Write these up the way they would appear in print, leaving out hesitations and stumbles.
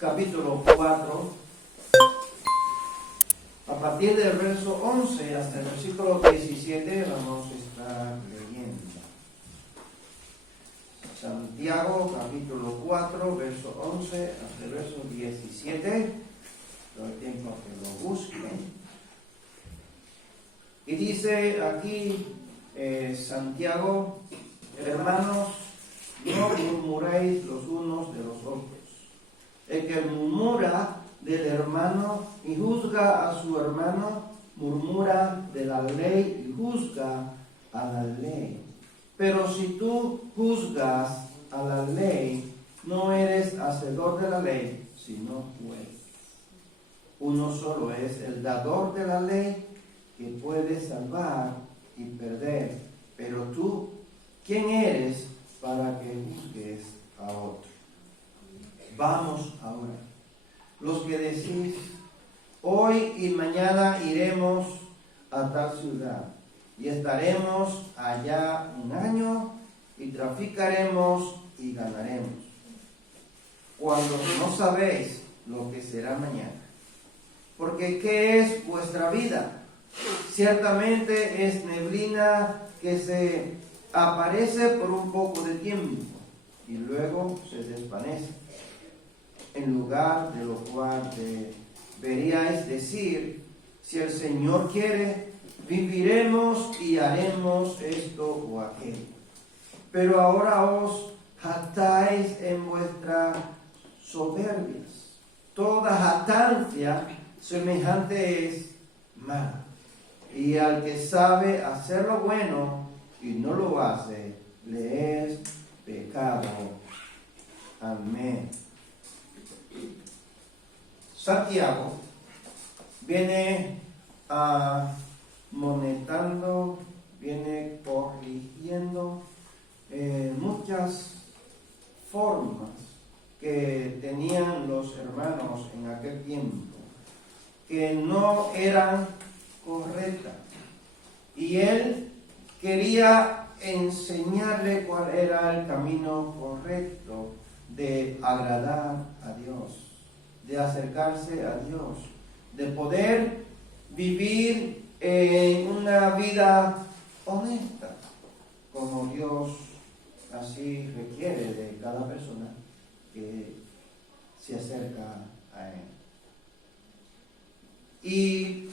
capítulo 4, a partir del verso 11 hasta el versículo 17 vamos a estar leyendo. Santiago capítulo 4, verso 11 hasta el verso 17. Todo el tiempo que lo busquen. Y dice aquí Santiago: hermanos, no murmuréis los unos de los otros. El que murmura del hermano y juzga a su hermano, murmura de la ley y juzga a la ley. Pero si tú juzgas a la ley, no eres hacedor de la ley, sino juez. Uno solo es el dador de la ley, que puede salvar y perder. Pero tú, ¿quién eres para que juzgues a otro? Vamos ahora, los que decís, hoy y mañana iremos a tal ciudad, y estaremos allá un año, y traficaremos y ganaremos, cuando no sabéis lo que será mañana. Porque ¿qué es vuestra vida? Ciertamente es neblina que se aparece por un poco de tiempo y luego se desvanece. En lugar de lo cual deberíais decir, si el Señor quiere, viviremos y haremos esto o aquello. Pero ahora os jactáis en vuestras soberbias. Toda jactancia semejante es mala. Y al que sabe hacer lo bueno y no lo hace, le es pecado. Amén. Santiago viene amonestando, viene corrigiendo muchas formas que tenían los hermanos en aquel tiempo, que no eran correctas. Y él quería enseñarle cuál era el camino correcto de agradar a Dios, de acercarse a Dios, de poder vivir en una vida honesta, como Dios así requiere de cada persona que se acerca a Él. Y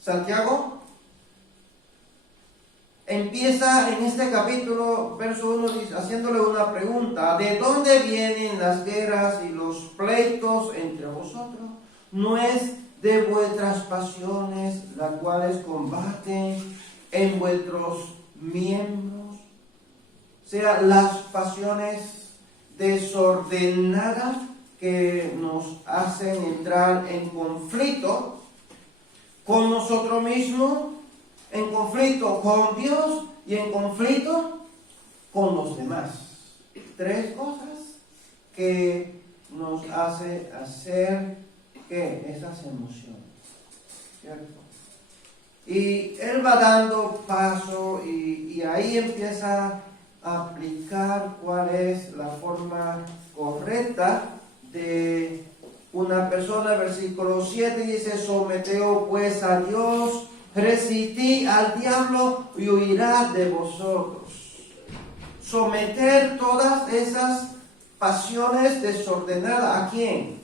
Santiago empieza en este capítulo, verso 1, haciéndole una pregunta: ¿de dónde vienen las guerras y los pleitos entre vosotros? ¿No es de vuestras pasiones las cuales combaten en vuestros miembros? O sea, las pasiones desordenadas que nos hacen entrar en conflicto con nosotros mismos, en conflicto con Dios y en conflicto con los demás. Tres cosas que nos hace hacer que esas emociones, ¿cierto? Y él va dando paso y ahí empieza a aplicar cuál es la forma correcta de una persona. Versículo 7 dice: someteos pues a Dios, resistid al diablo y huirá de vosotros. Someter todas esas pasiones desordenadas, ¿a quién?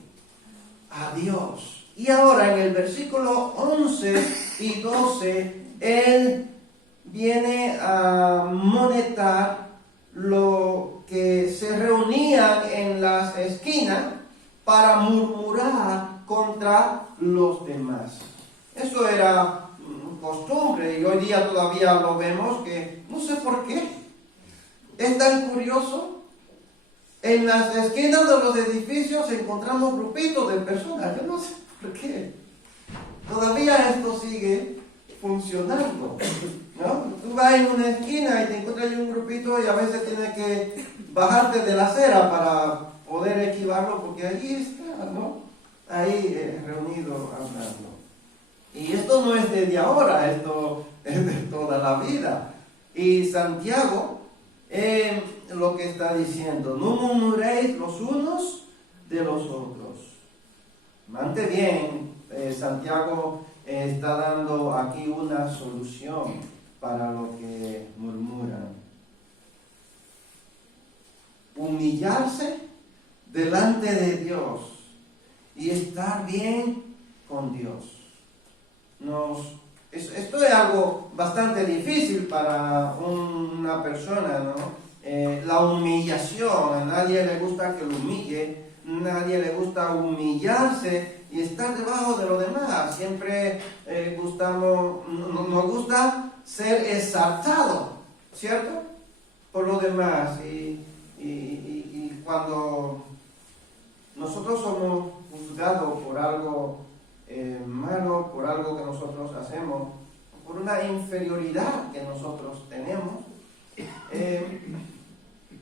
A Dios. Y ahora en el versículo 11 y 12, él viene a amonestar lo que se reunían en las esquinas para murmurar contra los demás. Eso era costumbre y hoy día todavía lo vemos, que no sé por qué es tan curioso. En las esquinas de los edificios encontramos grupitos de personas. Yo no sé por qué. Todavía esto sigue funcionando, ¿no? Tú vas en una esquina y te encuentras un grupito y a veces tienes que bajarte de la acera para poder esquivarlo, porque allí está, ¿no? Ahí reunido hablando. Y esto no es desde ahora, esto es de toda la vida. Y Santiago lo que está diciendo: no murmuréis los unos de los otros. Mante bien, Santiago está dando aquí una solución para lo que murmuran. Humillarse delante de Dios y estar bien con Dios. Esto es algo bastante difícil para una persona, ¿no? La humillación, a nadie le gusta que lo humille, nadie le gusta humillarse y estar debajo de los demás. Siempre nos gusta ser exaltado, ¿cierto? Por los demás. Y cuando nosotros somos juzgados por algo malo, por algo que nosotros hacemos, por una inferioridad que nosotros tenemos,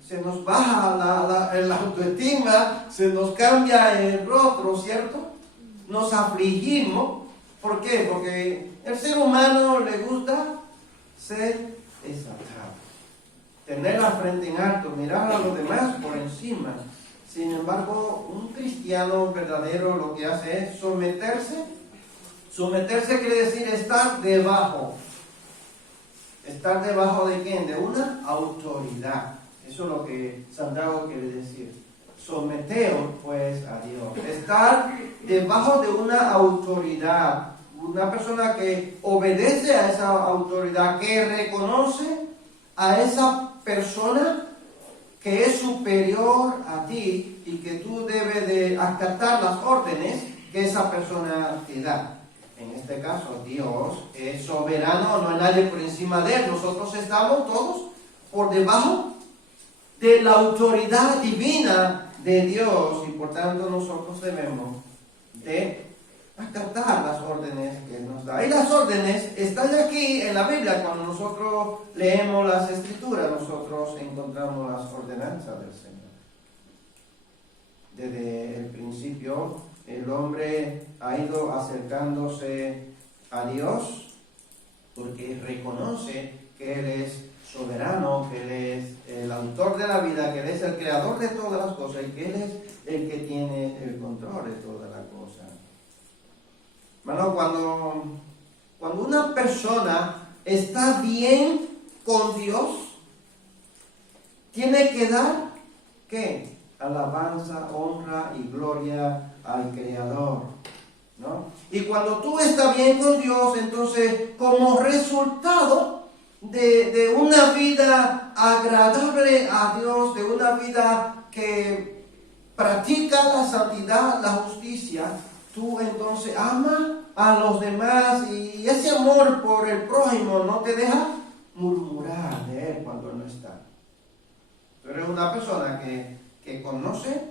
se nos baja la autoestima, se nos cambia el rostro, ¿cierto? Nos afligimos. ¿Por qué? Porque el ser humano le gusta ser exaltado, tener la frente en alto, mirar a los demás por encima. Sin embargo, un cristiano verdadero lo que hace es someterse. Someterse quiere decir estar debajo. ¿Estar debajo de quién? De una autoridad. Eso es lo que Santiago quiere decir. Someteos pues a Dios. Estar debajo de una autoridad. Una persona que obedece a esa autoridad, que reconoce a esa persona que es superior a ti y que tú debes de acatar las órdenes que esa persona te da. En este caso, Dios es soberano, no hay nadie por encima de él. Nosotros estamos todos por debajo de la autoridad divina de Dios y por tanto nosotros debemos de acatar las órdenes que Él nos da. Y las órdenes están aquí en la Biblia. Cuando nosotros leemos las Escrituras, nosotros encontramos las ordenanzas del Señor. Desde el principio, el hombre ha ido acercándose a Dios porque reconoce que Él es soberano, que Él es el autor de la vida, que Él es el creador de todas las cosas y que Él es el que tiene el control de todas las cosas. Bueno, cuando una persona está bien con Dios, tiene que dar, ¿qué? Alabanza, honra y gloria al Creador, ¿no? Y cuando tú estás bien con Dios, entonces como resultado de una vida agradable a Dios, de una vida que practica la santidad, la justicia, tú entonces amas a los demás y ese amor por el prójimo no te deja murmurar de él cuando no está. Tú eres una persona que conoce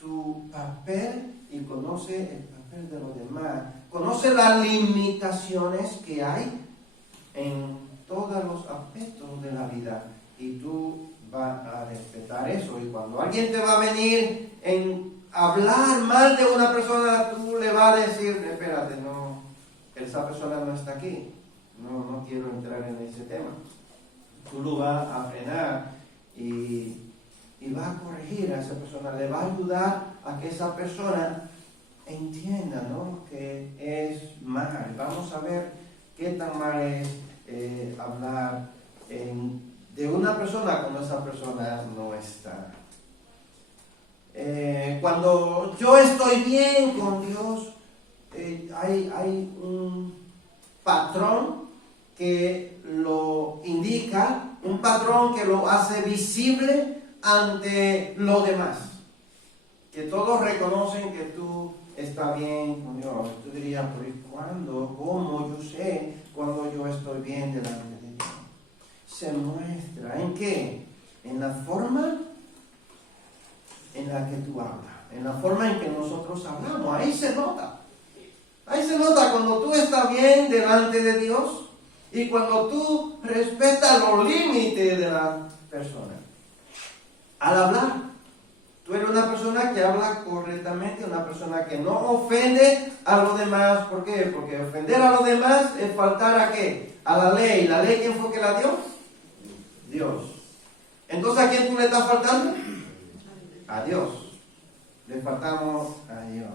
tu papel y conoce el papel de los demás, conoce las limitaciones que hay en todos los aspectos de la vida y tú vas a respetar eso. Y cuando alguien te va a venir en hablar mal de una persona, tú le vas a decir, espérate, no, esa persona no está aquí, no quiero entrar en ese tema. Tú lo vas a frenar y vas a corregir a esa persona, le va a ayudar a que esa persona entienda, ¿no?, que es mal. Vamos a ver qué tan mal es hablar de una persona cuando esa persona no está. Cuando yo estoy bien con Dios, hay un patrón que lo indica, un patrón que lo hace visible ante los demás, que todos reconocen que tú estás bien con Dios. Tú dirías, ¿pero cuándo? ¿Cómo? Yo sé cuando yo estoy bien delante de Dios. Se muestra, ¿en qué? En la forma en la que tú hablas, en la forma en que nosotros hablamos. Ahí se nota cuando tú estás bien delante de Dios y cuando tú respetas los límites de la persona. Al hablar, tú eres una persona que habla correctamente, una persona que no ofende a los demás. ¿Por qué? Porque ofender a los demás es faltar ¿a qué? A la ley. ¿La ley quién fue que la dio? Dios. Entonces, ¿a quién tú le estás faltando? A Dios. Le faltamos a Dios.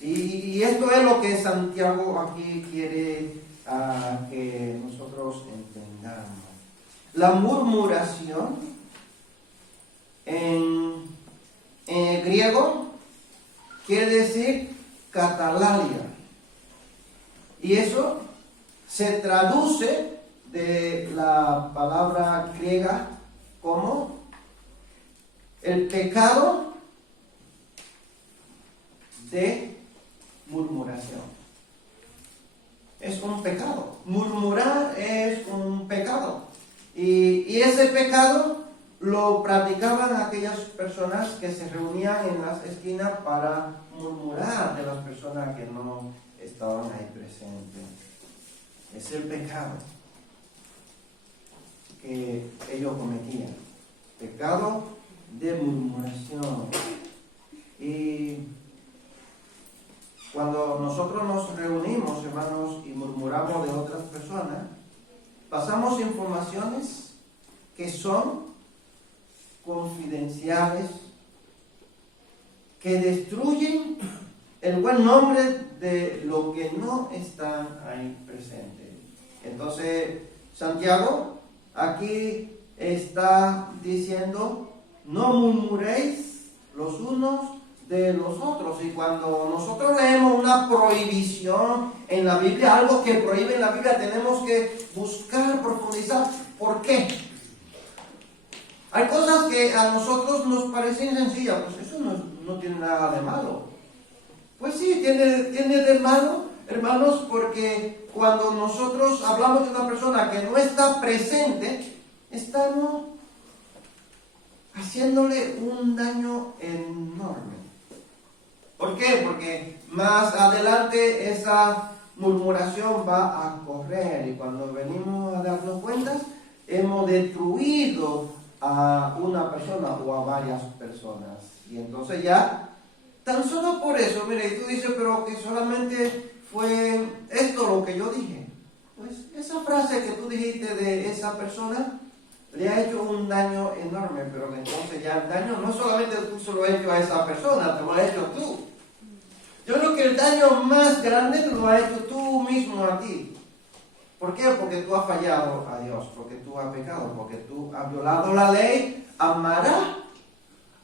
Y esto es lo que Santiago aquí quiere que nosotros entendamos. La murmuración en griego quiere decir catalalia. Y eso se traduce de la palabra griega como el pecado de murmuración. Es un pecado. Murmurar es un pecado. Y ese pecado lo practicaban aquellas personas que se reunían en las esquinas para murmurar de las personas que no estaban ahí presentes. Es el pecado que ellos cometían. Pecado de murmuración. Y cuando nosotros nos reunimos, hermanos, y murmuramos de otras personas, pasamos informaciones que son confidenciales, que destruyen el buen nombre de lo que no están ahí presentes. Entonces, Santiago aquí está diciendo, no murmuréis los unos de los otros. Y cuando nosotros leemos una prohibición en la Biblia, algo que prohíbe en la Biblia, tenemos que buscar, profundizar. ¿Por qué? Hay cosas que a nosotros nos parecen sencillas, pues eso no tiene nada de malo. Pues sí, tiene de malo, hermanos, porque cuando nosotros hablamos de una persona que no está presente, estamos haciéndole un daño enorme. ¿Por qué? Porque más adelante esa murmuración va a correr y cuando venimos a darnos cuenta, hemos destruido a una persona o a varias personas. Y entonces ya, tan solo por eso, mire, y tú dices, pero que solamente fue esto lo que yo dije. Pues esa frase que tú dijiste de esa persona le ha hecho un daño enorme, pero entonces ya el daño no solamente tú se lo has hecho a esa persona, te lo has hecho tú. Yo creo que el daño más grande lo has hecho tú mismo a ti. ¿Por qué? Porque tú has fallado a Dios, porque tú has pecado, porque tú has violado la ley. Amarás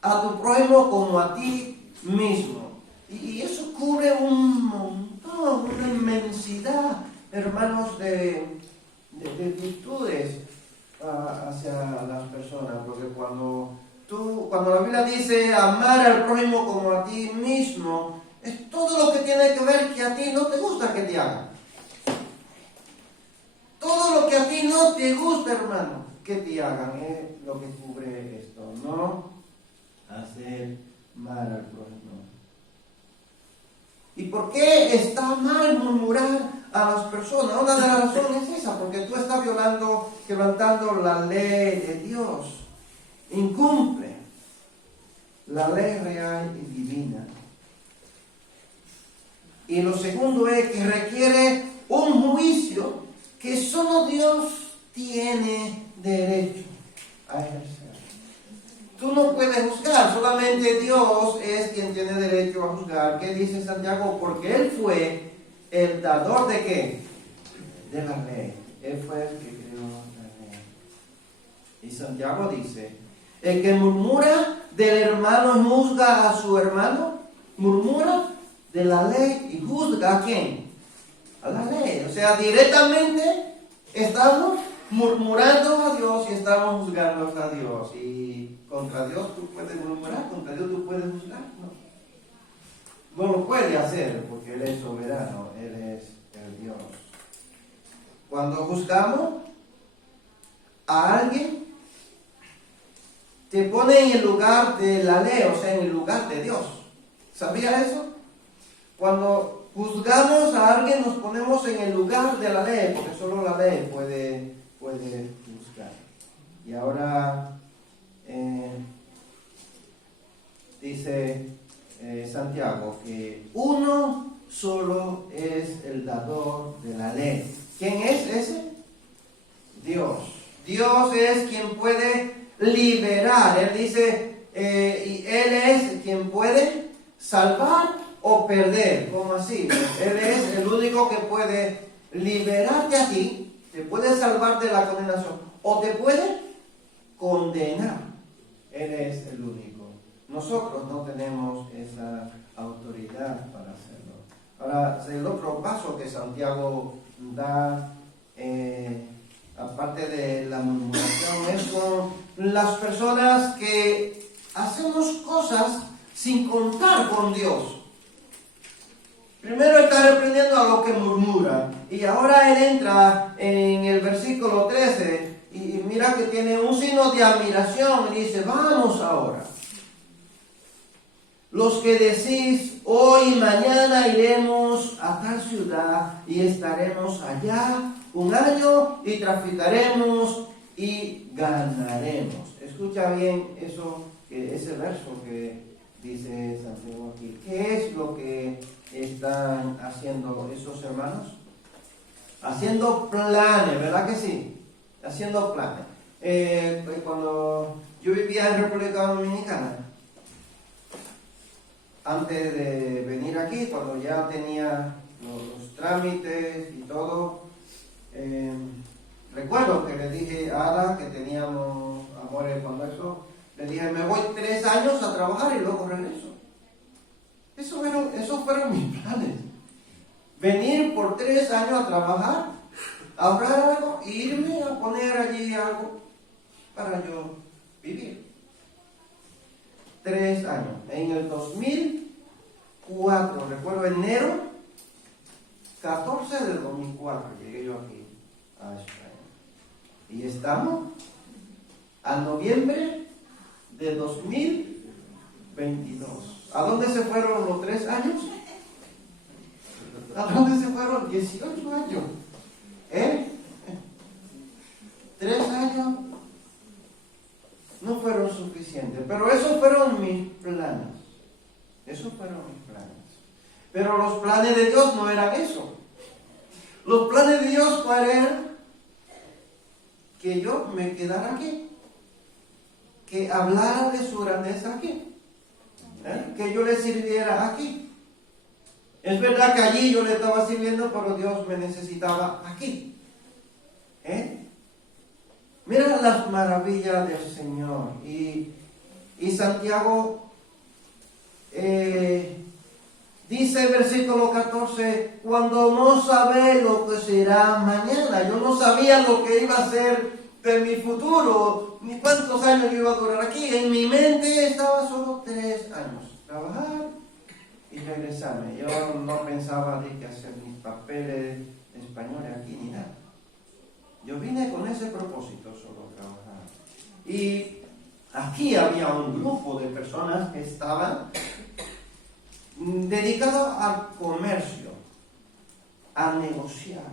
a tu prójimo como a ti mismo. Y eso cubre un montón, una inmensidad, hermanos, de virtudes hacia las personas. Porque cuando la Biblia dice amar al prójimo como a ti mismo, es todo lo que tiene que ver que a ti no te gusta que te hagan. Todo lo que a ti no te gusta, hermano, que te hagan, es lo que cubre esto. No hacer mal al prójimo. ¿Y por qué está mal murmurar a las personas? Una de las razones es esa, porque tú estás quebrantando la ley de Dios. Incumple la ley real y divina. Y lo segundo es que requiere un juicio que solo Dios tiene derecho a ejercer. Tú no puedes juzgar, solamente Dios es quien tiene derecho a juzgar. ¿Qué dice Santiago? Porque Él fue el dador de ¿qué? De la ley. Él fue el que creó la ley. Y Santiago dice, el que murmura del hermano y juzga a su hermano, murmura de la ley y juzga a ¿quién? A la ley. O sea, directamente estamos murmurando a Dios y estamos juzgando a Dios. Y contra Dios tú puedes murmurar, contra Dios tú puedes juzgar. No lo puede hacer porque Él es soberano, Él es el Dios. Cuando juzgamos a alguien, te pone en el lugar de la ley, o sea, en el lugar de Dios. ¿Sabía eso? Cuando juzgamos a alguien nos ponemos en el lugar de la ley, porque solo la ley puede juzgar. Y ahora dice Santiago que uno solo es el dador de la ley. ¿Quién es ese? Dios. Dios es quien puede liberar. Él dice, y Él es quien puede salvar o perder. ¿Cómo así? Él es el único que puede liberarte a ti, te puede salvar de la condenación, o te puede condenar. Él es el único. Nosotros no tenemos esa autoridad para hacerlo. Ahora, el otro paso que Santiago da, aparte de la murmuración, es con las personas que hacemos cosas sin contar con Dios. Primero está reprendiendo a los que murmuran, y ahora él entra en el versículo 13 y mira que tiene un signo de admiración y dice: vamos ahora. Los que decís, hoy y mañana iremos a tal ciudad y estaremos allá un año y traficaremos y ganaremos. Escucha bien ese verso que dice Santiago aquí. ¿Qué es lo que están haciendo esos hermanos? Haciendo planes, ¿verdad que sí? Haciendo planes. Cuando yo vivía en República Dominicana, antes de venir aquí, cuando ya tenía los trámites y todo, recuerdo que le dije a Ada, que teníamos amores cuando eso, le dije: me voy 3 años a trabajar y luego regreso. Esos fueron mis planes. Venir por 3 años a trabajar, ahorrar algo e irme a poner allí algo para yo vivir. 3 años. En el 2004, recuerdo, enero 14 del 2004, llegué yo aquí a España. Y estamos a noviembre de 2022. ¿A dónde se fueron los 3 años? ¿A dónde se fueron 18 años? 3 años no fueron suficientes, pero esos fueron mis planes. Pero los planes de Dios no eran eso. Los planes de Dios, ¿cuál eran? Que yo me quedara aquí, que hablara de su grandeza aquí, que yo le sirviera aquí. Es verdad que allí yo le estaba sirviendo, pero Dios me necesitaba aquí. Mira las maravillas del Señor. Y Santiago dice, versículo 14, cuando no sabe lo que será mañana. Yo no sabía lo que iba a ser de mi futuro, ni cuántos años yo iba a durar aquí. En mi mente estaba solo 3 años. Trabajar y regresarme. Yo no pensaba de que hacer mis papeles españoles aquí ni nada. Yo vine con ese propósito, solo trabajar. Y aquí había un grupo de personas que estaban dedicados al comercio, a negociar.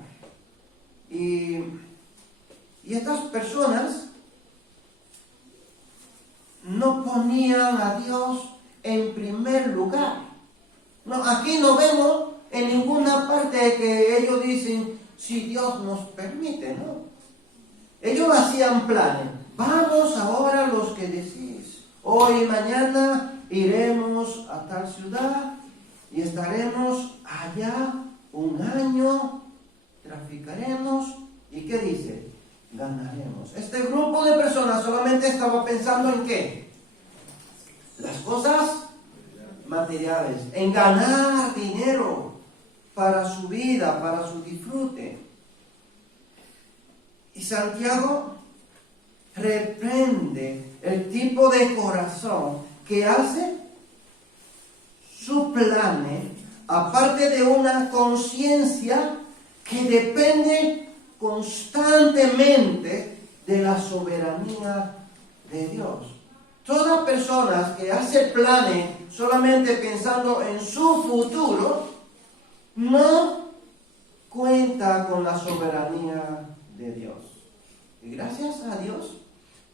Y estas personas no ponían a Dios en primer lugar. No, aquí no vemos en ninguna parte que ellos dicen, si Dios nos permite, ¿no? Ellos hacían planes. Vamos ahora los que decís, hoy y mañana iremos a tal ciudad y estaremos allá un año, traficaremos, ¿y qué dice? Ganaremos. Este grupo de personas solamente estaba pensando en ¿qué? Las cosas materiales, en ganar dinero para su vida, para su disfrute. Y Santiago reprende el tipo de corazón que hace su plan, aparte de una conciencia que depende constantemente de la soberanía de Dios. Toda persona que hace planes solamente pensando en su futuro, no cuenta con la soberanía de Dios. Y gracias a Dios,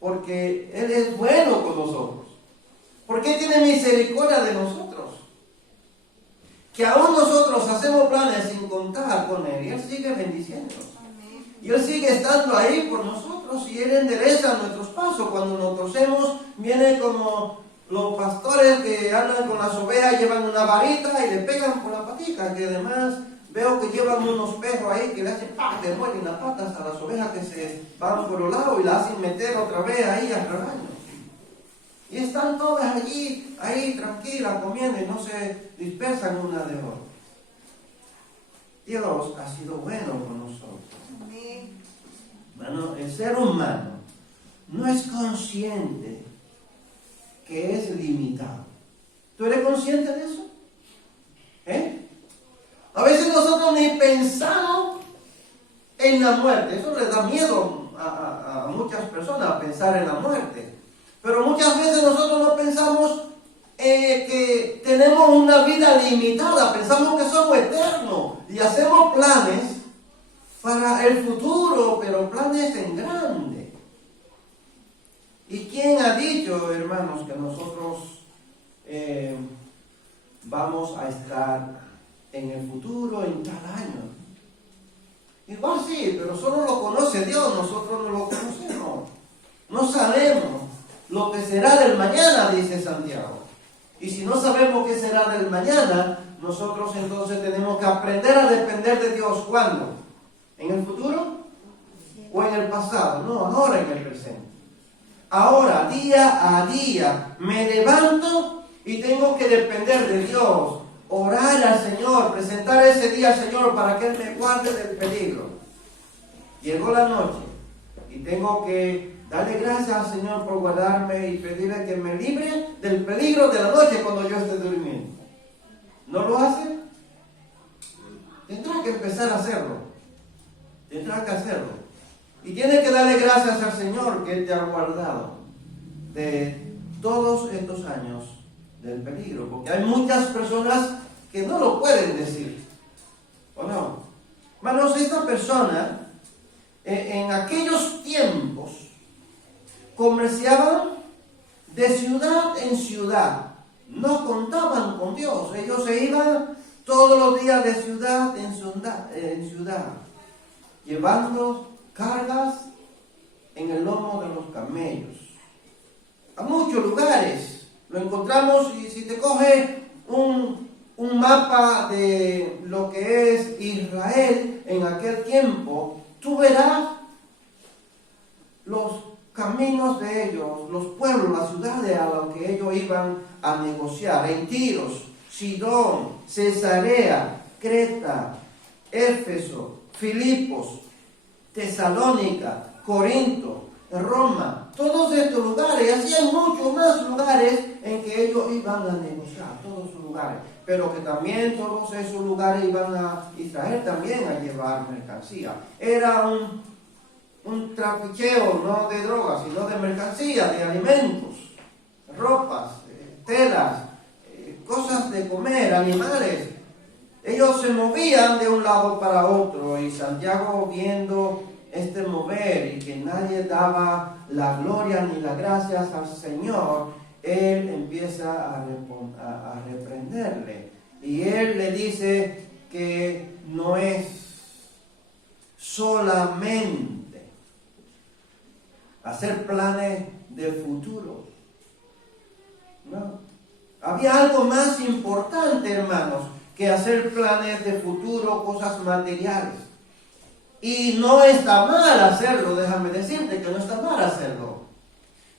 porque Él es bueno con nosotros. Porque tiene misericordia de nosotros. Que aún nosotros hacemos planes sin contar con Él, y Él sigue bendiciéndonos. Y Él sigue estando ahí por nosotros, y Él endereza nuestros pasos. Cuando nos torcemos, viene como los pastores que andan con las ovejas llevan una varita y le pegan por la patica, que además veo que llevan unos perros ahí que le hacen ¡pam!, le mueren las patas a las ovejas que se van por los lados y la hacen meter otra vez ahí al rebaño. Y están todas allí, ahí tranquilas, comiendo y no se dispersan una de otras. Dios ha sido bueno con nosotros. Bueno, el ser humano no es consciente que es limitado. ¿Tú eres consciente de eso? A veces nosotros ni pensamos en la muerte. Eso le da miedo a muchas personas, pensar en la muerte. Pero muchas veces nosotros no pensamos que tenemos una vida limitada. Pensamos que somos eternos y hacemos planes para el futuro, pero planes en grande. ¿Y quién ha dicho, hermanos, que nosotros vamos a estar en el futuro en tal año? Igual sí, pero solo lo conoce Dios, nosotros no lo conocemos. No sabemos lo que será del mañana, dice Santiago. Y si no sabemos qué será del mañana, nosotros entonces tenemos que aprender a depender de Dios. ¿Cuándo? ¿En el futuro? ¿O en el pasado? No, ahora en el presente. Ahora, día a día, me levanto y tengo que depender de Dios. Orar al Señor, presentar ese día al Señor para que Él me guarde del peligro. Llegó la noche y tengo que darle gracias al Señor por guardarme y pedirle que me libre del peligro de la noche cuando yo esté durmiendo. ¿No lo hace? Tendrá que empezar a hacerlo. Tendrá que hacerlo. Y tiene que darle gracias al Señor que Él te ha guardado de todos estos años del peligro. Porque hay muchas personas que no lo pueden decir. ¿O no? Hermanos, esta persona en aquellos tiempos comerciaban de ciudad en ciudad. No contaban con Dios. Ellos se iban todos los días de ciudad en ciudad, llevando cargas en el lomo de los camellos. A muchos lugares lo encontramos, y si te coge un mapa de lo que es Israel en aquel tiempo, tú verás los caminos de ellos, los pueblos, las ciudades a los que ellos iban a negociar. En Tiros, Sidón, Cesarea, Creta, Éfeso, Filipos, Tesalónica, Corinto, Roma, todos estos lugares, y así hay muchos más lugares en que ellos iban a negociar, todos esos lugares, pero que también todos esos lugares iban a Israel también a llevar mercancía. Era un trafiqueo, no de drogas, sino de mercancía, de alimentos, ropas, telas, cosas de comer, animales. Ellos se movían de un lado para otro, y Santiago, viendo este mover y que nadie daba la gloria ni las gracias al Señor, él empieza a reprenderle. Y él le dice que no es solamente hacer planes de futuro. No. Había algo más importante, hermanos, que hacer planes de futuro, cosas materiales. Y no está mal hacerlo, déjame decirte que no está mal hacerlo.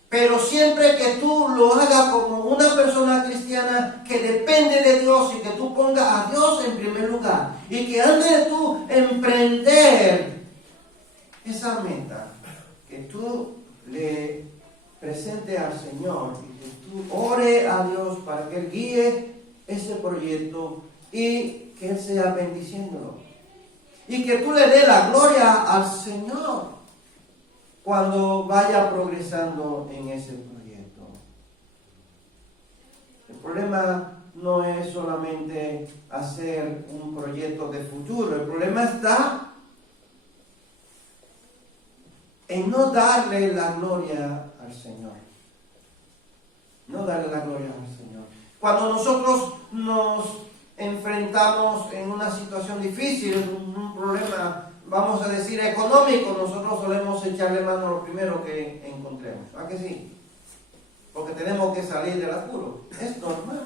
Pero siempre que tú lo hagas como una persona cristiana que depende de Dios y que tú pongas a Dios en primer lugar y que antes de tú emprender esa meta, que tú le presentes al Señor y que tú ore a Dios para que Él guíe ese proyecto y que Él sea bendiciéndolo. Y que tú le des la gloria al Señor cuando vaya progresando en ese proyecto. El problema no es solamente hacer un proyecto de futuro. El problema está en no darle la gloria al Señor. No darle la gloria al Señor. Cuando nosotros nos enfrentamos en una situación difícil, un problema, vamos a decir, económico, nosotros solemos echarle mano a lo primero que encontremos. ¿A que sí? porque tenemos que salir del apuro. Es normal.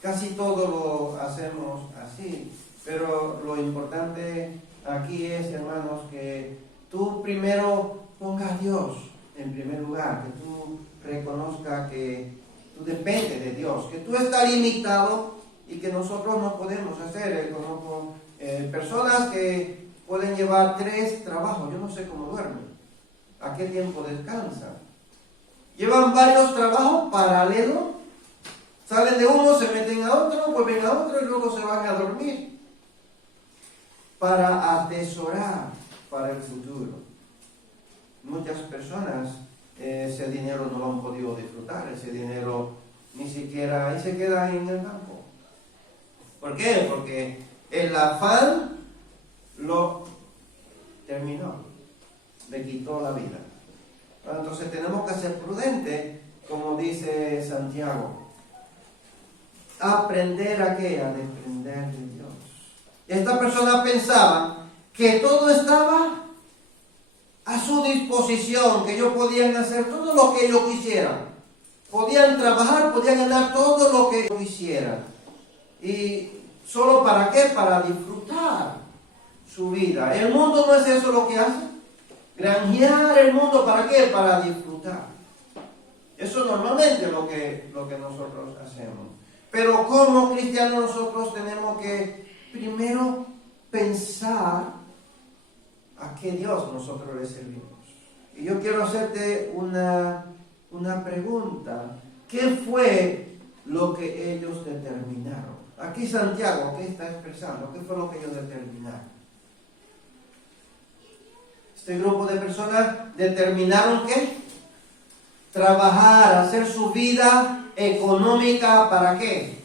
Casi todo lo hacemos así. Pero lo importante aquí es, hermanos, que tú primero pongas a Dios en primer lugar, que tú reconozcas que tú dependes de Dios, que tú estás limitado y que nosotros no podemos hacer. Conozco personas que pueden llevar 3 trabajos, yo no sé cómo duermen, a qué tiempo descansan. Llevan varios trabajos paralelos, salen de uno, se meten a otro, vuelven a otro y luego se van a dormir para atesorar para el futuro. Muchas personas ese dinero no lo han podido disfrutar, ese dinero ni siquiera ahí se queda en el banco. ¿Por qué? Porque el afán lo terminó, le quitó la vida. Entonces tenemos que ser prudentes, como dice Santiago. Aprender a qué, a depender de Dios. Esta persona pensaba que todo estaba a su disposición, que ellos podían hacer todo lo que ellos quisieran. Podían trabajar, podían ganar todo lo que ellos quisieran. ¿Y solo para qué? Para disfrutar su vida. El mundo no es eso lo que hace. Granjear el mundo, ¿para qué? Para disfrutar. Eso normalmente es lo que nosotros hacemos. Pero como cristianos nosotros tenemos que primero pensar a qué Dios nosotros le servimos. Y yo quiero hacerte una pregunta. ¿Qué fue lo que ellos determinaron? Aquí Santiago, ¿qué está expresando? ¿Qué fue lo que ellos determinaron? Este grupo de personas determinaron ¿qué? Trabajar, hacer su vida económica, ¿para qué?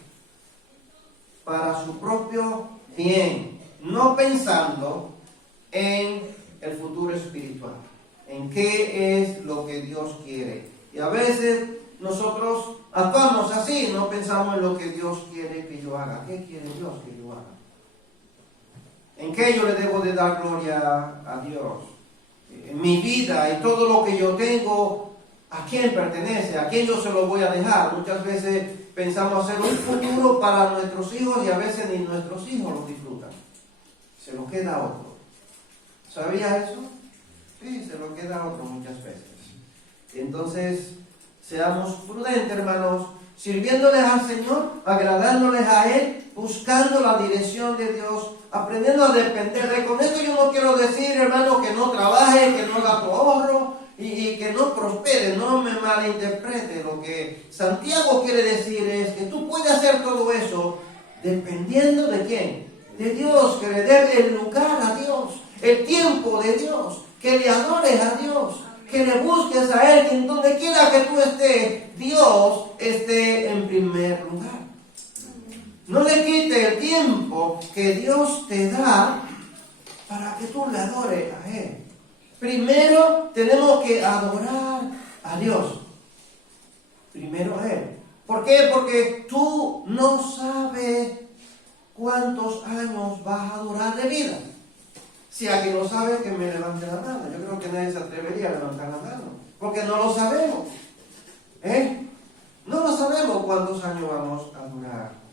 Para su propio bien, no pensando en el futuro espiritual, en qué es lo que Dios quiere. Y a veces nosotros actuamos así, no pensamos en lo que Dios quiere que yo haga. ¿Qué quiere Dios que yo haga? ¿En qué yo le debo de dar gloria a Dios? En mi vida y todo lo que yo tengo, ¿a quién pertenece? ¿A quién yo se lo voy a dejar? Muchas veces pensamos hacer un futuro para nuestros hijos y a veces ni nuestros hijos lo disfrutan. Se lo queda a otro. ¿Sabía eso? Sí, se lo queda a otro muchas veces. Entonces, seamos prudentes, hermanos, sirviéndoles al Señor, agradándoles a Él, buscando la dirección de Dios, aprendiendo a depender. Con esto yo no quiero decir, hermano, que no trabaje, que no haga tu ahorro y que no prospere. No me malinterprete. Lo que Santiago quiere decir es que tú puedes hacer todo eso dependiendo de quién, de Dios, que le des el lugar a Dios, el tiempo de Dios, que le adores a Dios, que le busques a Él, que en donde quiera que tú estés, Dios esté en primer lugar. No le quite el tiempo que Dios te da para que tú le adores a Él. Primero tenemos que adorar a Dios. Primero a Él. ¿Por qué? Porque tú no sabes cuántos años vas a durar de vida. Si alguien lo sabe, que me levante la mano. Yo creo que nadie se atrevería a levantar la mano, porque no lo sabemos. No lo sabemos cuántos años vamos a durar.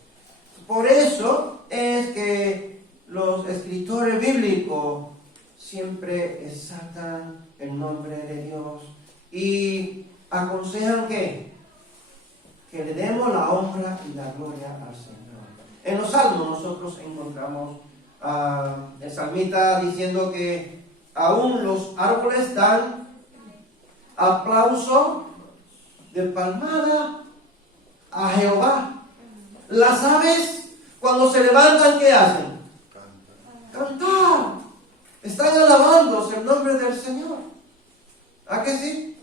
Por eso es que los escritores bíblicos siempre exaltan el nombre de Dios y aconsejan que le demos la honra y la gloria al Señor. En los salmos nosotros encontramos el salmista diciendo que aún los árboles dan aplauso de palmada a Jehová. Las aves, cuando se levantan, ¿qué hacen? Cantar. Están alabándose el nombre del Señor. ¿A que sí?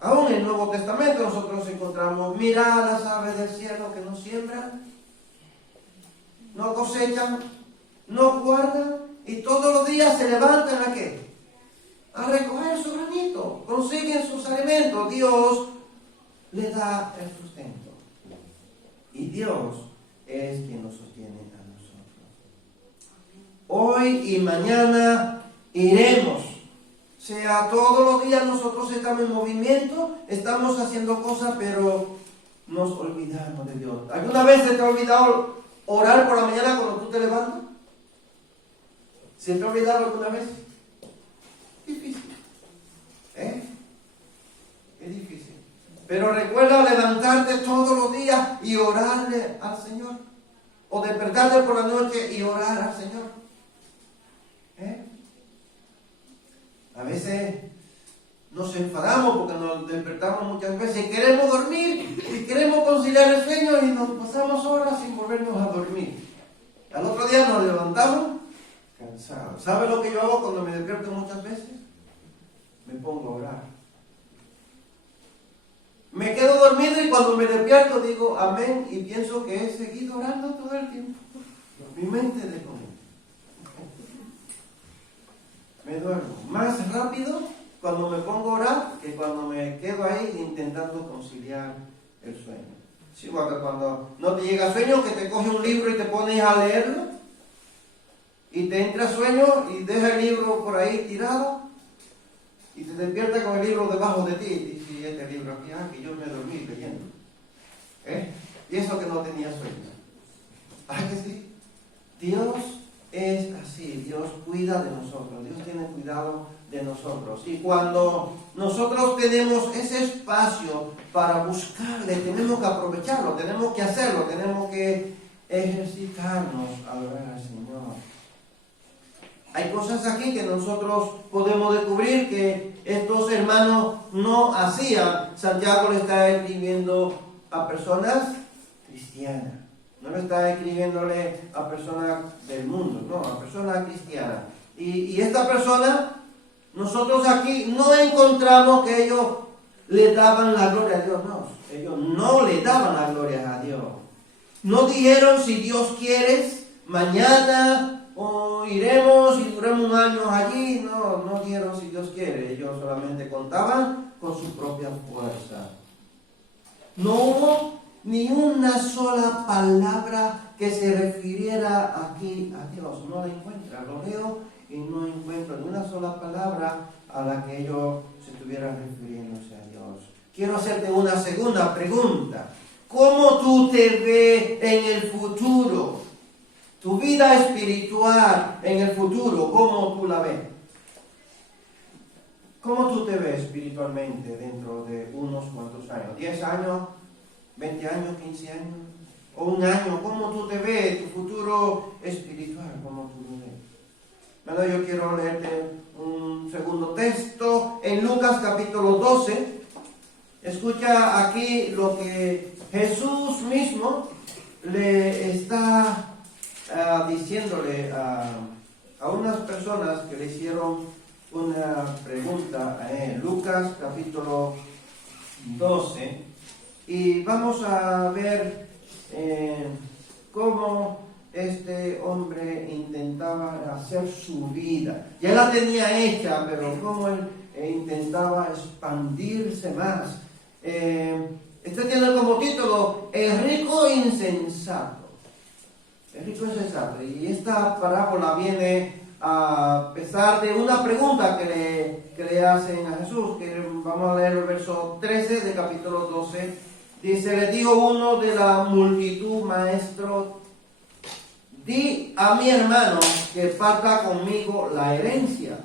Aún en el Nuevo Testamento nosotros encontramos, mirad las aves del cielo que no siembran, no cosechan, no guardan, y todos los días se levantan ¿a qué? A recoger su granito, consiguen sus alimentos. Dios le da el sustento. Y Dios es quien nos sostiene a nosotros. Hoy y mañana iremos. sea, todos los días nosotros estamos en movimiento, estamos haciendo cosas, pero nos olvidamos de Dios. ¿Alguna vez se te ha olvidado orar por la mañana cuando tú te levantas? ¿Se te ha olvidado alguna vez? Difícil. Es difícil. Pero recuerda levantarte todos los días y orarle al Señor. O despertarte por la noche y orar al Señor. A veces nos enfadamos porque nos despertamos muchas veces y queremos dormir y queremos conciliar el sueño y nos pasamos horas sin volvernos a dormir. Al otro día nos levantamos cansados. ¿Sabe lo que yo hago cuando me despierto muchas veces? Me pongo a orar. Me quedo dormido y cuando me despierto digo amén y pienso que he seguido orando todo el tiempo. Mi mente desconecta. Me duermo más rápido cuando me pongo a orar que cuando me quedo ahí intentando conciliar el sueño. Sí, porque cuando no te llega sueño, que te coge un libro y te pones a leerlo y te entra sueño y deja el libro por ahí tirado y te despiertas con el libro debajo de ti y dices, este libro aquí, que yo me dormí leyendo. Y eso que no tenía sueño. ¿Ah, que sí? Dios es así, Dios cuida de nosotros, Dios tiene cuidado de nosotros. Y cuando nosotros tenemos ese espacio para buscarle, tenemos que aprovecharlo, tenemos que hacerlo, tenemos que ejercitarnos a orar al Señor. Hay cosas aquí que nosotros podemos descubrir que estos hermanos no hacían. Santiago le está escribiendo a personas cristianas. No le está escribiéndole a personas del mundo, no, a personas cristianas. Y esta persona, nosotros aquí no encontramos que ellos le daban la gloria a Dios, no. Ellos no le daban la gloria a Dios. No dijeron, si Dios quiere, mañana iremos y duremos un año allí. No dijeron, si Dios quiere. Ellos solamente contaban con su propia fuerza. No hubo ni una sola palabra que se refiriera aquí a Dios. No la encuentra. Lo leo y no encuentro ni una sola palabra a la que ellos se estuvieran refiriéndose a Dios. Quiero hacerte una segunda pregunta. ¿Cómo tú te ves en el futuro? Tu vida espiritual en el futuro, ¿cómo tú la ves? ¿Cómo tú te ves espiritualmente dentro de unos cuantos años? ¿10 años? 20 años, 15 años, o un año, ¿cómo tú te ves, tu futuro espiritual, cómo tú lo ves? Bueno, yo quiero leerte un segundo texto en Lucas capítulo 12. Escucha aquí lo que Jesús mismo le está diciéndole a unas personas que le hicieron una pregunta a él. Lucas capítulo 12. Y vamos a ver cómo este hombre intentaba hacer su vida. Ya la tenía hecha, pero cómo él intentaba expandirse más. Este tiene como título, El rico insensato. El rico insensato. Y esta parábola viene a pesar de una pregunta que le hacen a Jesús. Que vamos a leer el verso 13 del capítulo 12. Dice, le dijo uno de la multitud, maestro, di a mi hermano que parta conmigo la herencia.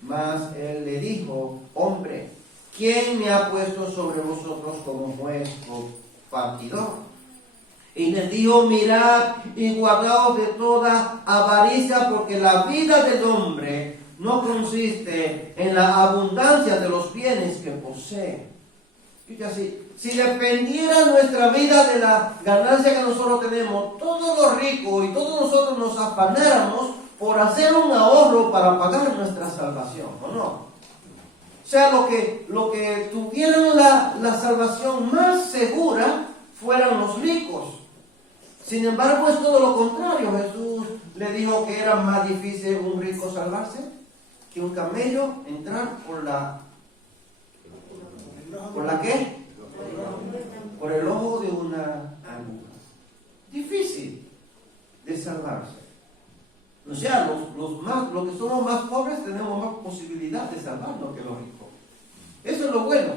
Mas él le dijo, hombre, ¿quién me ha puesto sobre vosotros como juez o partidor? Y les dijo, mirad y guardaos de toda avaricia, porque la vida del hombre no consiste en la abundancia de los bienes que posee. Si dependiera nuestra vida de la ganancia que nosotros tenemos, todos los ricos y todos nosotros nos afanáramos por hacer un ahorro para pagar nuestra salvación, ¿o no? O sea, lo que tuvieran la salvación más segura fueran los ricos. Sin embargo, es todo lo contrario. Jesús le dijo que era más difícil un rico salvarse que un camello entrar por la... ¿Por la qué? Por el ojo de una aguja. Difícil de salvarse. O sea, los que somos más pobres tenemos más posibilidad oportunidad de salvarnos que los ricos. Eso es lo bueno.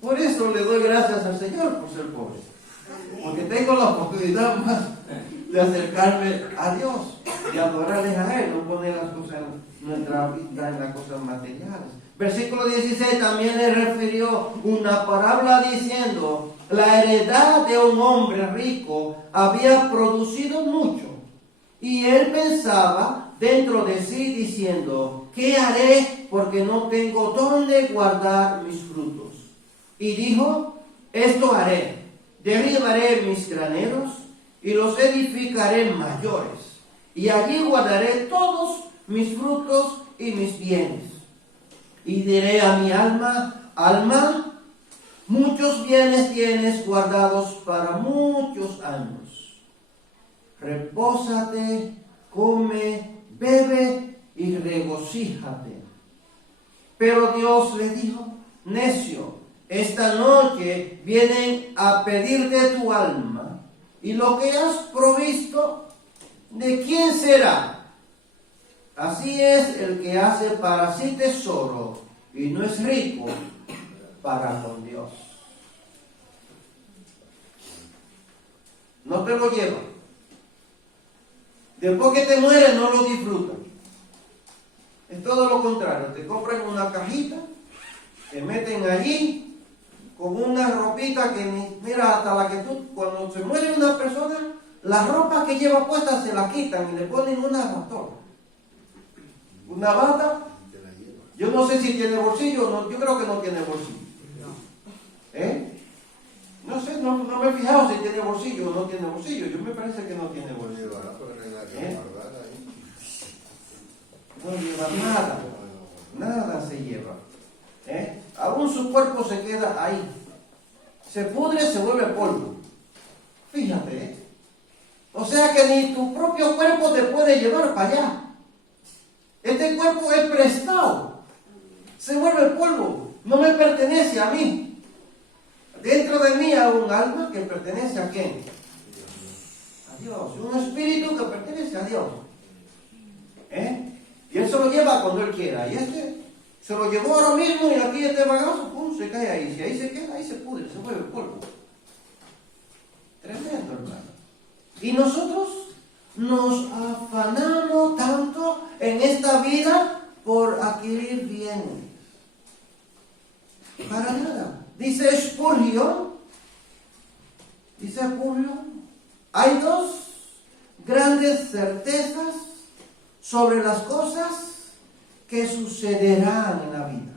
Por eso le doy gracias al Señor por ser pobre. Porque tengo la oportunidad más de acercarme a Dios, de adorarles a Él, no poner las cosas en nuestra vida en las cosas materiales. Versículo 16 también le refirió una parábola diciendo: la heredad de un hombre rico había producido mucho, y él pensaba dentro de sí diciendo: ¿qué haré? Porque no tengo dónde guardar mis frutos. Y dijo: esto haré, derribaré mis graneros y los edificaré mayores, y allí guardaré todos mis frutos y mis bienes. Y diré a mi alma: alma, muchos bienes tienes guardados para muchos años. Repósate, come, bebe y regocíjate. Pero Dios le dijo: necio, esta noche vienen a pedirte tu alma, y lo que has provisto, ¿de quién será? Así es el que hace para sí tesoro y no es rico para con Dios. No te lo lleva. Después que te mueres no lo disfrutas. Es todo lo contrario. Te compran una cajita, te meten allí con una ropita que mira, hasta la que tú, cuando se muere una persona, la ropa que lleva puesta se la quitan y le ponen una ratora. Una bata, yo no sé si tiene bolsillo o no, yo creo que no tiene bolsillo. No sé, no me he fijado si tiene bolsillo o no tiene bolsillo, yo me parece que no tiene bolsillo. No lleva nada, nada se lleva. Aún su cuerpo se queda ahí, se pudre, se vuelve polvo. Fíjate, o sea que ni tu propio cuerpo te puede llevar para allá. Este cuerpo es prestado, se vuelve polvo, no me pertenece a mí. Dentro de mí hay un alma que pertenece a ¿quién? A Dios, un espíritu que pertenece a Dios. Y Él se lo lleva cuando Él quiera. Y se lo llevó ahora mismo y aquí este bagazo, pum, se cae ahí. Si ahí se queda, ahí se pudre, se vuelve polvo. Tremendo, hermano. Y nosotros nos afanamos tanto en esta vida por adquirir bienes. Para nada. Dice Spurgeon, hay dos grandes certezas sobre las cosas que sucederán en la vida.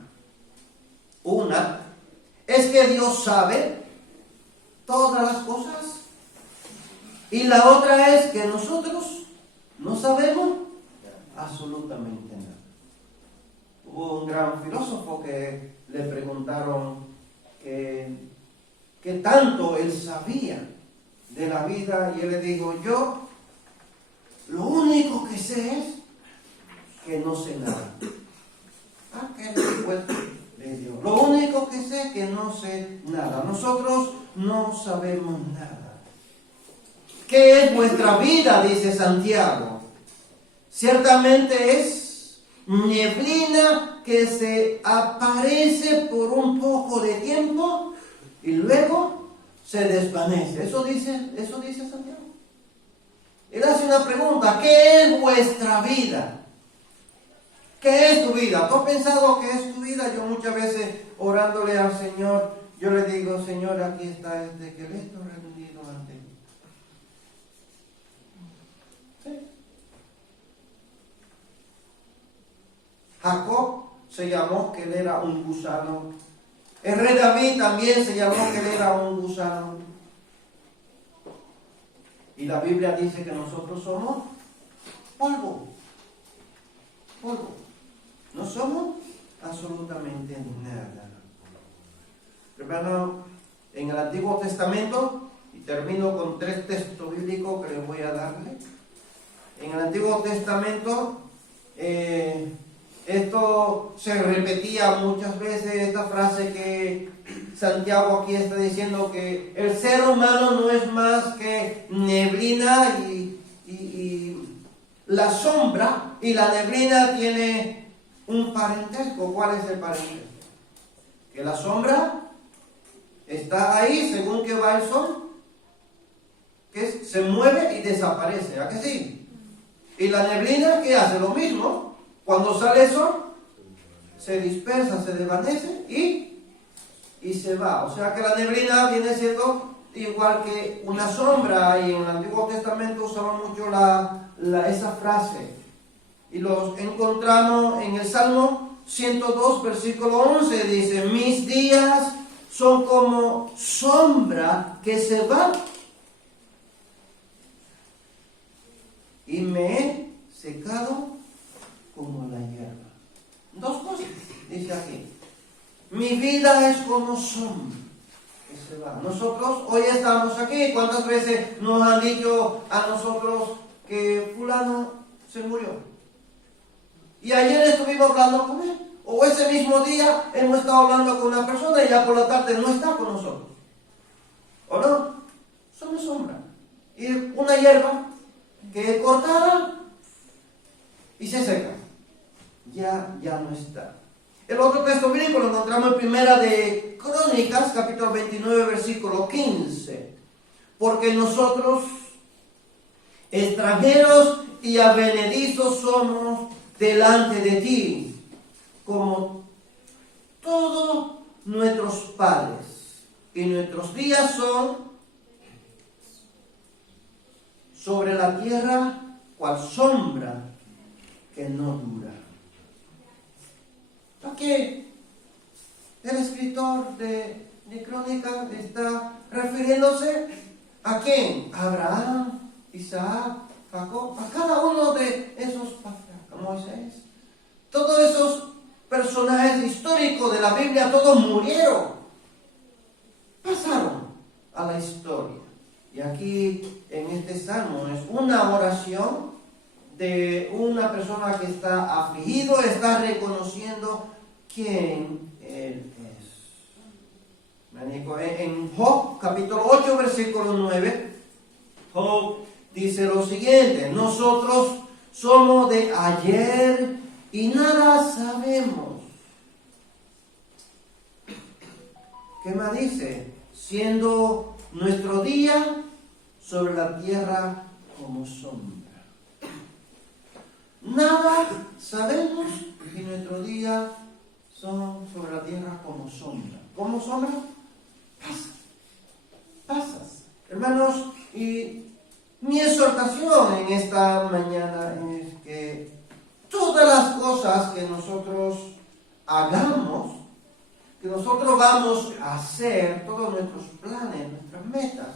Una es que Dios sabe todas las cosas, y la otra es que nosotros no sabemos absolutamente nada. Hubo un gran filósofo que le preguntaron que tanto él sabía de la vida, y él le dijo: yo lo único que sé es que no sé nada. ¿Qué respuesta le dio? Lo único que sé es que no sé nada. Nosotros no sabemos nada. ¿Qué es vuestra vida?, dice Santiago. Ciertamente es neblina que se aparece por un poco de tiempo y luego se desvanece. Eso dice Santiago. Él hace una pregunta: ¿qué es vuestra vida? ¿Qué es tu vida? ¿Tú has pensado qué es tu vida? Yo muchas veces, orándole al Señor, yo le digo: Señor, aquí está este esqueleto rendido ante ti. ¿Sí? Jacob se llamó que él era un gusano. El rey David también se llamó que él era un gusano. Y la Biblia dice que nosotros somos polvo. Polvo. No somos absolutamente nada. Hermano, en el Antiguo Testamento, y termino con 3 textos bíblicos que les voy a darle. En el Antiguo Testamento, esto se repetía muchas veces, esta frase que Santiago aquí está diciendo, que el ser humano no es más que neblina y la sombra, y la neblina tiene un parentesco. ¿Cuál es el parentesco? Que la sombra está ahí según que va el sol, que se mueve y desaparece, ¿a que sí? Y la neblina, ¿qué hace? Lo mismo. Cuando sale el sol, se dispersa, se desvanece y se va. O sea que la neblina viene siendo igual que una sombra, y en el Antiguo Testamento usaban mucho esa frase. Y los encontramos en el Salmo 102, versículo 11, dice: mis días son como sombra que se va, y me he secado como la hierba. Dos cosas, dice aquí. Mi vida es como sombra que se va. Nosotros hoy estamos aquí. ¿Cuántas veces nos han dicho a nosotros que fulano se murió? Y ayer estuvimos hablando con él. O ese mismo día hemos estado hablando con una persona y ya por la tarde no está con nosotros. ¿O no? Somos sombra. Y una hierba que es cortada y se seca. Ya no está. El otro texto bíblico lo encontramos en Primera de Crónicas, capítulo 29, versículo 15. Porque nosotros, extranjeros y advenedizos, somos delante de ti, como todos nuestros padres, y nuestros días son sobre la tierra cual sombra que no dura. Aquí el escritor de Crónicas está refiriéndose ¿a quién? A Abraham, Isaac, Jacob, a cada uno de esos patriarcas, Moisés. Todos esos personajes históricos de la Biblia, todos murieron, pasaron a la historia. Y aquí en este salmo es una oración de una persona que está afligido, está reconociendo quién él es. En Job, capítulo 8, versículo 9, Job dice lo siguiente: nosotros somos de ayer y nada sabemos. ¿Qué más dice? Siendo nuestro día sobre la tierra como sombra. Nada sabemos y nuestro día son sobre la tierra como sombra. ¿Cómo sombra? Pasas. Hermanos, y mi exhortación en esta mañana es que todas las cosas que nosotros hagamos, que nosotros vamos a hacer, todos nuestros planes, nuestras metas,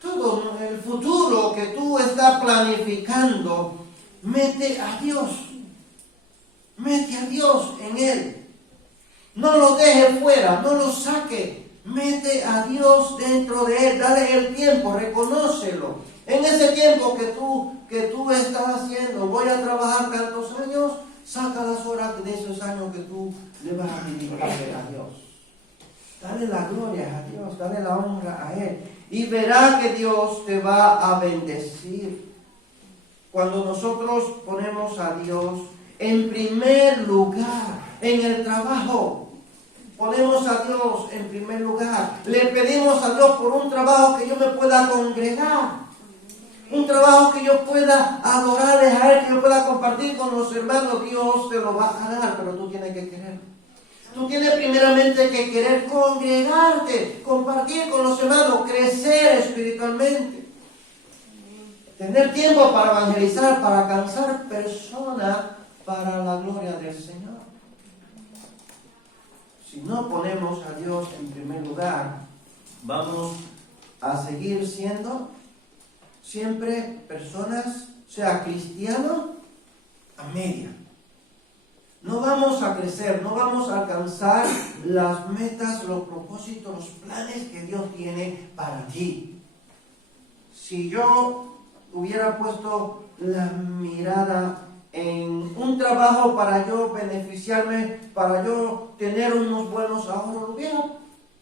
todo el futuro que tú estás planificando, mete a Dios en él. No lo dejes fuera, no lo saque. Mete a Dios dentro de él, dale el tiempo, reconócelo. En ese tiempo que tú estás haciendo, voy a trabajar tantos años, saca las horas de esos años que tú le vas a dedicar a Dios. Dale la gloria a Dios, dale la honra a Él. Y verá que Dios te va a bendecir. Cuando nosotros ponemos a Dios en primer lugar, en el trabajo, ponemos a Dios en primer lugar. Le pedimos a Dios por un trabajo que yo me pueda congregar. Un trabajo que yo pueda adorarles a Él, que yo pueda compartir con los hermanos. Dios te lo va a dar, pero tú tienes que querer. Tú tienes primeramente que querer congregarte, compartir con los hermanos, crecer espiritualmente. Tener tiempo para evangelizar, para alcanzar personas para la gloria del Señor. Si no ponemos a Dios en primer lugar, vamos a seguir siendo siempre personas, sea cristiano, a media. No vamos a crecer, no vamos a alcanzar las metas, los propósitos, los planes que Dios tiene para ti. Si yo hubiera puesto la mirada en un trabajo para yo beneficiarme, para yo tener unos buenos ahorros, lo hubiera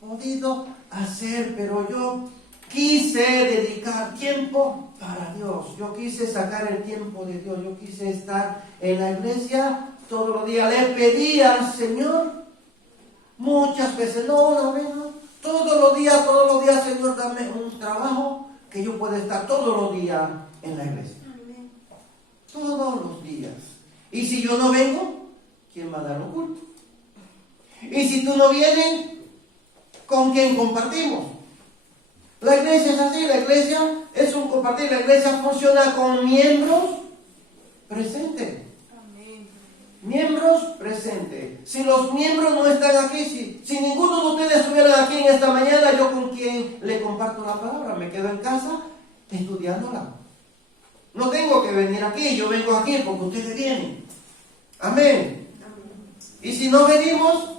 podido hacer, pero yo quise dedicar tiempo para Dios. Yo quise sacar el tiempo de Dios. Yo quise estar en la iglesia todos los días le pedí al Señor, muchas veces, no una vez, no, todos los días, Señor, dame un trabajo que yo pueda estar todos los días en la iglesia. Todos los días. Y si yo no vengo, ¿quién va a dar los cultos? Y si tú no vienes, ¿con quién compartimos? La iglesia es así, la iglesia es un compartir, la iglesia funciona con miembros presentes. Miembros presentes. Si los miembros no están aquí, si ninguno de ustedes estuviera aquí en esta mañana, ¿yo con quién le comparto la palabra? Me quedo en casa estudiándola. No tengo que venir aquí, yo vengo aquí porque ustedes vienen. Amén. Y si no venimos,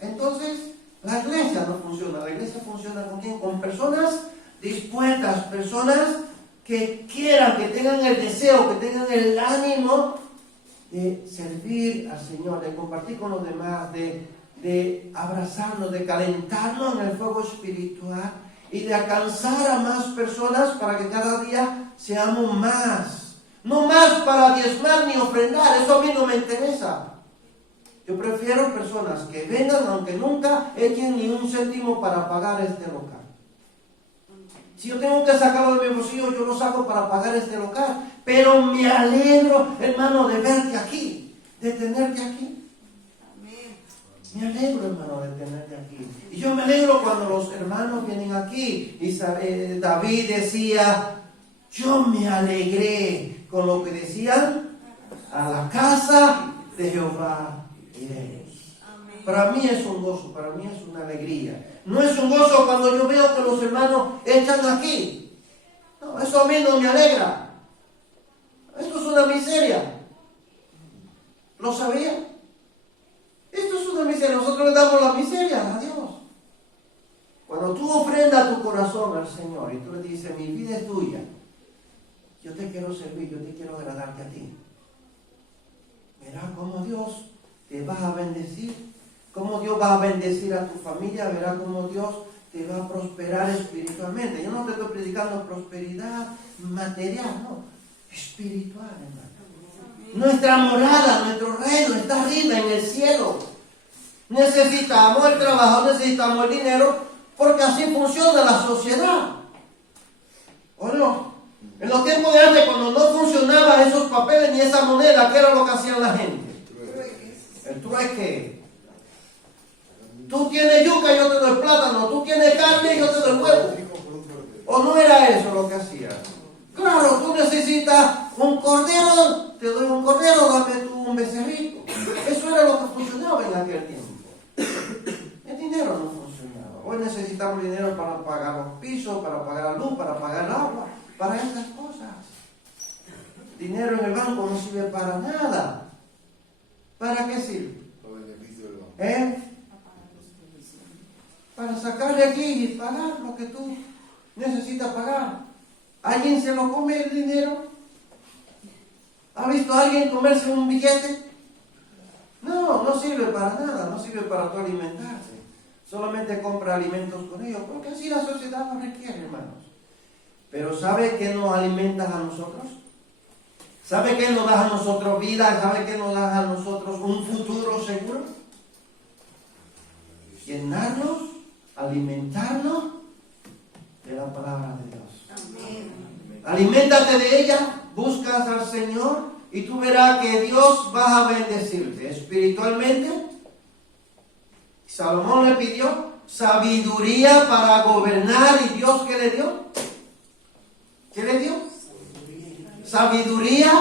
entonces la iglesia no funciona. La iglesia funciona con quién? Con personas dispuestas, personas que quieran, que tengan el deseo, que tengan el ánimo de servir al Señor, de compartir con los demás, de abrazarnos, de calentarnos en el fuego espiritual y de alcanzar a más personas para que cada día seamos más. No más para diezmar ni ofrendar, eso a mí no me interesa. Yo prefiero personas que vengan aunque nunca echen ni un céntimo para pagar este local. Si yo tengo que sacarlo de mi bolsillo, yo lo saco para pagar este local. Pero me alegro, hermano, de verte aquí, de tenerte aquí. Me alegro, hermano, de tenerte aquí. Y yo me alegro cuando los hermanos vienen aquí. Y David decía, yo me alegré con lo que decían, a la casa de Jehová iremos. Para mí es un gozo, para mí es una alegría. No es un gozo cuando yo veo que los hermanos echan aquí. No, eso a mí no me alegra. Esto es una miseria. ¿Lo sabía? Esto es una miseria. Nosotros le damos la miseria a Dios. Cuando tú ofrendas tu corazón al Señor y tú le dices, mi vida es tuya, yo te quiero servir, yo te quiero agradarte a ti. Verás cómo Dios te va a bendecir, cómo Dios va a bendecir a tu familia, verás cómo Dios te va a prosperar espiritualmente. Yo no te estoy predicando prosperidad material, no, espiritual, hermano. Nuestra morada, nuestro reino está arriba en el cielo. Necesitamos el trabajo, necesitamos el dinero, porque así funciona la sociedad. ¿O no? En los tiempos de antes, cuando no funcionaban esos papeles ni esa moneda, ¿qué era lo que hacían la gente? El trueque. Tú tienes yuca, yo te doy plátano. Tú tienes carne, yo te doy huevo. ¿O no era eso lo que hacían? Claro, tú necesitas un cordero, te doy un cordero, dame tú un becerrito. Eso era lo que funcionaba en aquel tiempo. El dinero no funcionaba. Hoy necesitamos dinero para pagar los pisos, para pagar la luz, para pagar el agua, para estas cosas. Dinero en el banco no sirve para nada. ¿Para qué sirve? Para sacar de aquí y pagar lo que tú necesitas pagar. ¿Alguien se lo come el dinero? ¿Ha visto a alguien comerse un billete? No, no sirve para nada, no sirve para tu alimentarse. Solamente compra alimentos con ellos, porque así la sociedad lo requiere, hermanos. Pero ¿sabe qué nos alimenta a nosotros? ¿Sabe qué nos da a nosotros vida? ¿Sabe qué nos da a nosotros un futuro seguro? Llenarnos, alimentarnos de la palabra de Dios. Amén. Aliméntate de ella, buscas al Señor y tú verás que Dios va a bendecirte espiritualmente. Salomón le pidió sabiduría para gobernar y Dios ¿qué le dio? ¿Qué le dio? Sabiduría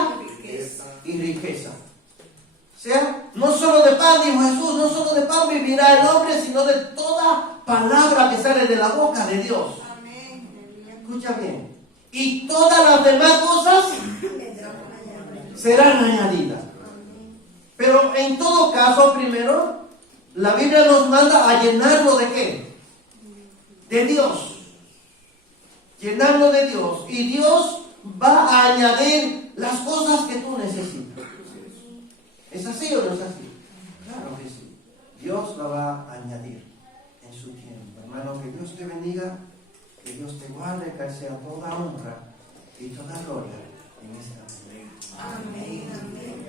y riqueza. O sea, no solo de pan, dijo Jesús, no solo de pan vivirá el hombre, sino de toda palabra que sale de la boca de Dios. Escucha bien. Y todas las demás cosas serán añadidas. Pero en todo caso, primero, la Biblia nos manda a llenarlo de ¿qué? De Dios. Llenarlo de Dios. Y Dios va a añadir las cosas que tú necesitas. ¿Es así o no es así? Claro que sí. Dios la va a añadir en su tiempo. Hermano, que Dios te bendiga, que Dios te guarde, que sea toda honra y toda gloria en esta vida. Amén. Amén.